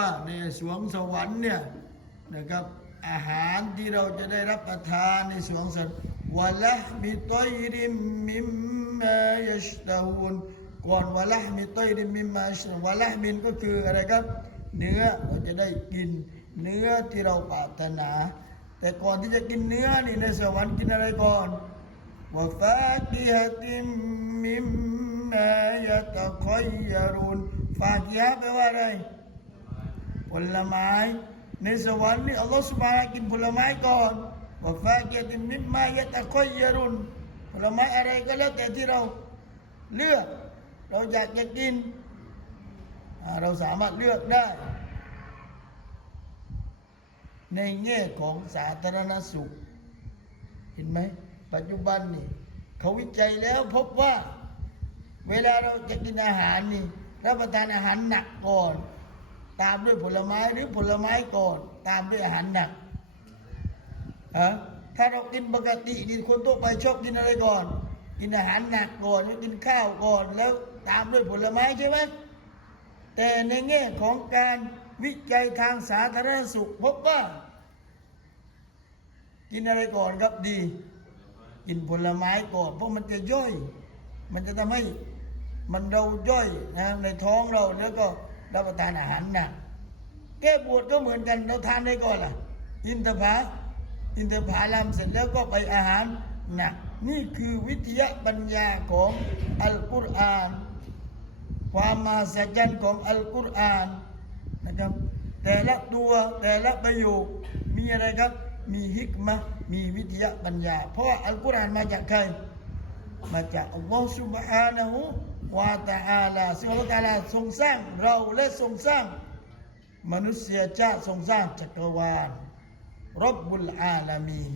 ว่าในสวงสวรรค์เนี่ยนะครับอาหารที่เราจะได้รับประทานในสวงสวรรค์วะละมิตอยริมมิมมายชตาฮูนก่อนวะละมิตอยริมมิมมายัชตาฮูนวะละมินก็คืออะไรครับ เนื้อเราจะได้กินเนื้อที่เราปรารถนา แต่ก่อนที่จะกินเนื้อนี่ในสวรรค์กินอะไรก่อนวะฟากิฮะติมมิมมายะตะคอยยารุนฟากิฮะแปลว่าอะไร ผลไม้ ในสวรรค์นี่อัลลอฮฺสุบานกินผลไม้ก่อนว่าฟาเกติมิมมายะตะคอยยรุนผลไม้อะไรก็แล้วแต่ที่เราเลือก เราอยากจะกิน เราสามารถเลือกได้ ในแง่ของสาธารณสุข เห็นไหม ปัจจุบันนี่เขาวิจัยแล้วพบว่า เวลาเราจะกินอาหารนี่รับประทานอาหารหนักก่อน ตามด้วยผลไม้หรือผลไม้ก่อน ตามด้วยอาหารหนักฮะถ้าเรากินปกตินี่คนทั่วไปชอบกินอะไรก่อน กินอาหารหนักก่อนแล้วกินข้าวก่อนแล้วตามด้วยผลไม้ใช่ไหมแต่ในแง่ของการวิจัยทางสาธารณสุขพบว่า กินอะไรก่อนครับดี กินผลไม้ก่อนเพราะมันจะย่อย มันจะทำให้มันเราย่อยนะในท้องเราแล้วก็ รับประทานอาหารหนักแก้ปวดก็เหมือนกันเราทานได้ก่อนล่ะ อินทผาอินทผาลามเสร็จแล้วก็ไปอาหารหนักนี่คือวิทยาปัญญาของอัลกุรอาน ความมหัศจรรย์ของอัลกุรอานนะครับแต่ละตัวแต่ละประโยคมีอะไรครับ มีฮิกมะมีวิทยาปัญญา เพราะอัลกุรอานมาจากใคร มาจากอัลลอฮฺซุบฮานะฮูวาตาอาลาซึ่งอัลลอฮฺตาลาทรงสร้างเราและทรงสร้าง มนุษย์ชาติทรงสร้างจักรวาลรบบุลอาลามีน